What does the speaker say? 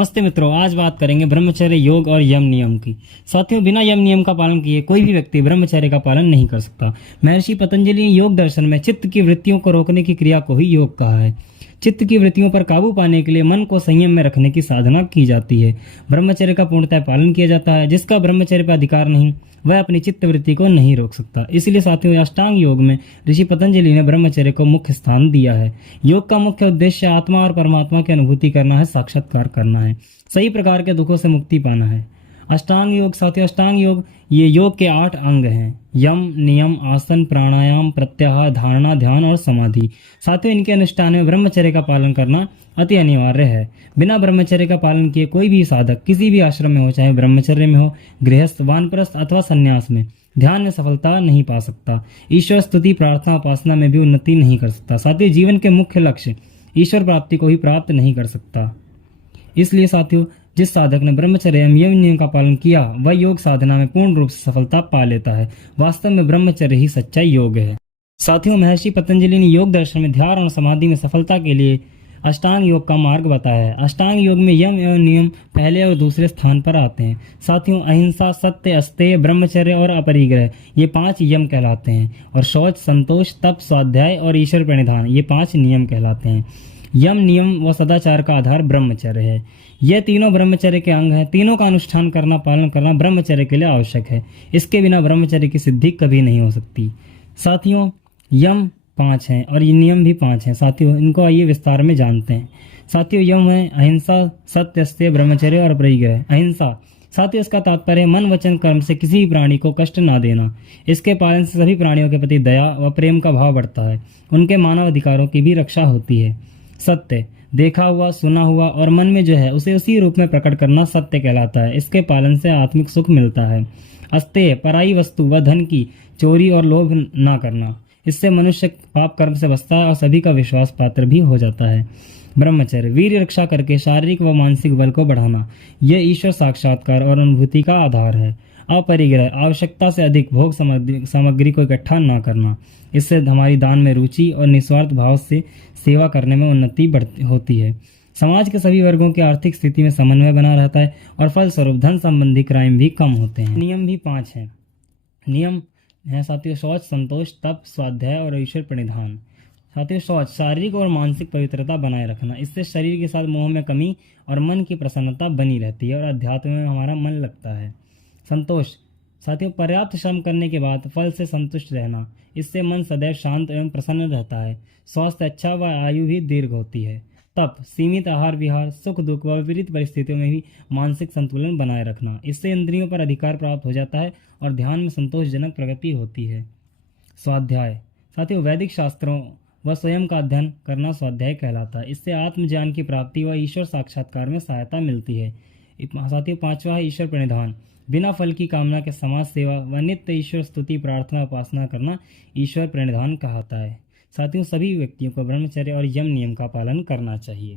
नमस्ते मित्रों, आज बात करेंगे ब्रह्मचर्य योग और यम नियम की। साथियों, बिना यम नियम का पालन किए कोई भी व्यक्ति ब्रह्मचर्य का पालन नहीं कर सकता। महर्षि पतंजलि ने योग दर्शन में चित्त की वृत्तियों को रोकने की क्रिया को ही योग कहा है। चित्त की वृत्तियों पर काबू पाने के लिए मन को संयम में रखने की साधना की जाती है। ब्रह्मचर्य का पूर्णतः पालन किया जाता है। जिसका ब्रह्मचर्य पर अधिकार नहीं, वह अपनी चित्त वृत्ति को नहीं रोक सकता। इसलिए साथियों, अष्टांग योग में ऋषि पतंजलि ने ब्रह्मचर्य को मुख्य स्थान दिया है। योग का मुख्य उद्देश्य आत्मा और परमात्मा की अनुभूति करना है, साक्षात्कार करना है, सही प्रकार के दुखों से मुक्ति पाना है। अष्टांग योग साथियों, अष्टांग योग ये योग के 8 अंग हैं। यम, नियम, आसन, प्राणायाम, प्रत्याहार, धारणा, ध्यान और समाधि। साथियों, इनके अनुष्ठान में ब्रह्मचर्य का पालन करना अति अनिवार्य है। बिना ब्रह्मचर्य का पालन किए कोई भी साधक किसी भी आश्रम में हो, चाहे ब्रह्मचर्य में हो, गृहस्थ, वानप्रस्थ अथवा संन्यास में, ध्यान में सफलता नहीं पा सकता। ईश्वर स्तुति, प्रार्थना, उपासना में भी उन्नति नहीं कर सकता। साथियों, जीवन के मुख्य लक्ष्य ईश्वर प्राप्ति को ही प्राप्त नहीं कर सकता। इसलिए साथियों, जिस साधक ने ब्रह्मचर्य एवं यम नियम का पालन किया, वह योग साधना में पूर्ण रूप से सफलता पा लेता है। वास्तव में ब्रह्मचर्य ही सच्चा योग है। साथियों, महर्षि पतंजलि ने योग दर्शन में ध्यान और समाधि में सफलता के लिए अष्टांग योग का मार्ग बताया है। अष्टांग योग में यम एवं नियम पहले और दूसरे स्थान पर आते हैं। साथियों, अहिंसा, सत्य, अस्तेय, ब्रह्मचर्य और अपरिग्रह ये 5 यम कहलाते हैं, और शौच, संतोष, तप, स्वाध्याय और ईश्वर प्रणिधान ये 5 नियम कहलाते हैं। यम, नियम व सदाचार का आधार ब्रह्मचर्य है। ये तीनों ब्रह्मचर्य के अंग हैं। तीनों का अनुष्ठान करना, पालन करना ब्रह्मचर्य के लिए आवश्यक है। इसके बिना ब्रह्मचर्य की सिद्धि कभी नहीं हो सकती। साथियों, यम 5 हैं और ये नियम भी 5 हैं। साथियों, इनको आइए विस्तार में जानते हैं। साथियों, यम है अहिंसा, सत्य, अस्तेय, ब्रह्मचर्य और अपरिग्रह। अहिंसा साथियों, इसका तात्पर्य मन, वचन, कर्म से किसी भी प्राणी को कष्ट ना देना। इसके पालन से सभी प्राणियों के प्रति दया व प्रेम का भाव बढ़ता है। उनके मानव अधिकारों की भी रक्षा होती है। सत्य, देखा हुआ, सुना हुआ और मन में जो है उसे उसी रूप में प्रकट करना सत्य कहलाता है। इसके पालन से आत्मिक सुख मिलता है। अस्तेय, पराई वस्तु व धन की चोरी और लोभ ना करना। इससे मनुष्य पाप कर्म से बचता है और सभी का विश्वास पात्र भी हो जाता है। ब्रह्मचर्य, वीर रक्षा करके शारीरिक व मानसिक बल को बढ़ाना। यह ईश्वर साक्षात्कार और अनुभूति का आधार है। अपरिग्रह, आवश्यकता से अधिक भोग सामग्री को इकट्ठा न करना। इससे हमारी दान में रुचि और निस्वार्थ भाव से सेवा करने में उन्नति होती है। समाज के सभी वर्गों की आर्थिक स्थिति में समन्वय बना रहता है और फलस्वरूप धन संबंधी क्राइम भी कम होते हैं। नियम भी 5 हैं। नियम है साथियों शौच, संतोष, तप, स्वाध्याय और ईश्वर प्रणिधान। साथियों, शौच शारीरिक और मानसिक पवित्रता बनाए रखना। इससे शरीर के साथ मोह में कमी और मन की प्रसन्नता बनी रहती है और अध्यात्म में हमारा मन लगता है। संतोष साथियों, पर्याप्त श्रम करने के बाद फल से संतुष्ट रहना। इससे मन सदैव शांत एवं प्रसन्न रहता है। स्वास्थ्य अच्छा व आयु भी दीर्घ होती है। तप, सीमित आहार विहार, सुख दुख व विपरीत परिस्थितियों में भी मानसिक संतुलन बनाए रखना। इससे इंद्रियों पर अधिकार प्राप्त हो जाता है और ध्यान में संतोषजनक प्रगति होती है। स्वाध्याय साथियों, वैदिक शास्त्रों व स्वयं का अध्ययन करना स्वाध्याय कहलाता है। इससे आत्मज्ञान की प्राप्ति व ईश्वर साक्षात्कार में सहायता मिलती है। साथियों, 5वां है ईश्वर प्रणिधान। बिना फल की कामना के समाज सेवा व नित्य ईश्वर स्तुति, प्रार्थना, उपासना करना ईश्वर प्रणिधान कहलाता है। साथियों, सभी व्यक्तियों को ब्रह्मचर्य और यम नियम का पालन करना चाहिए।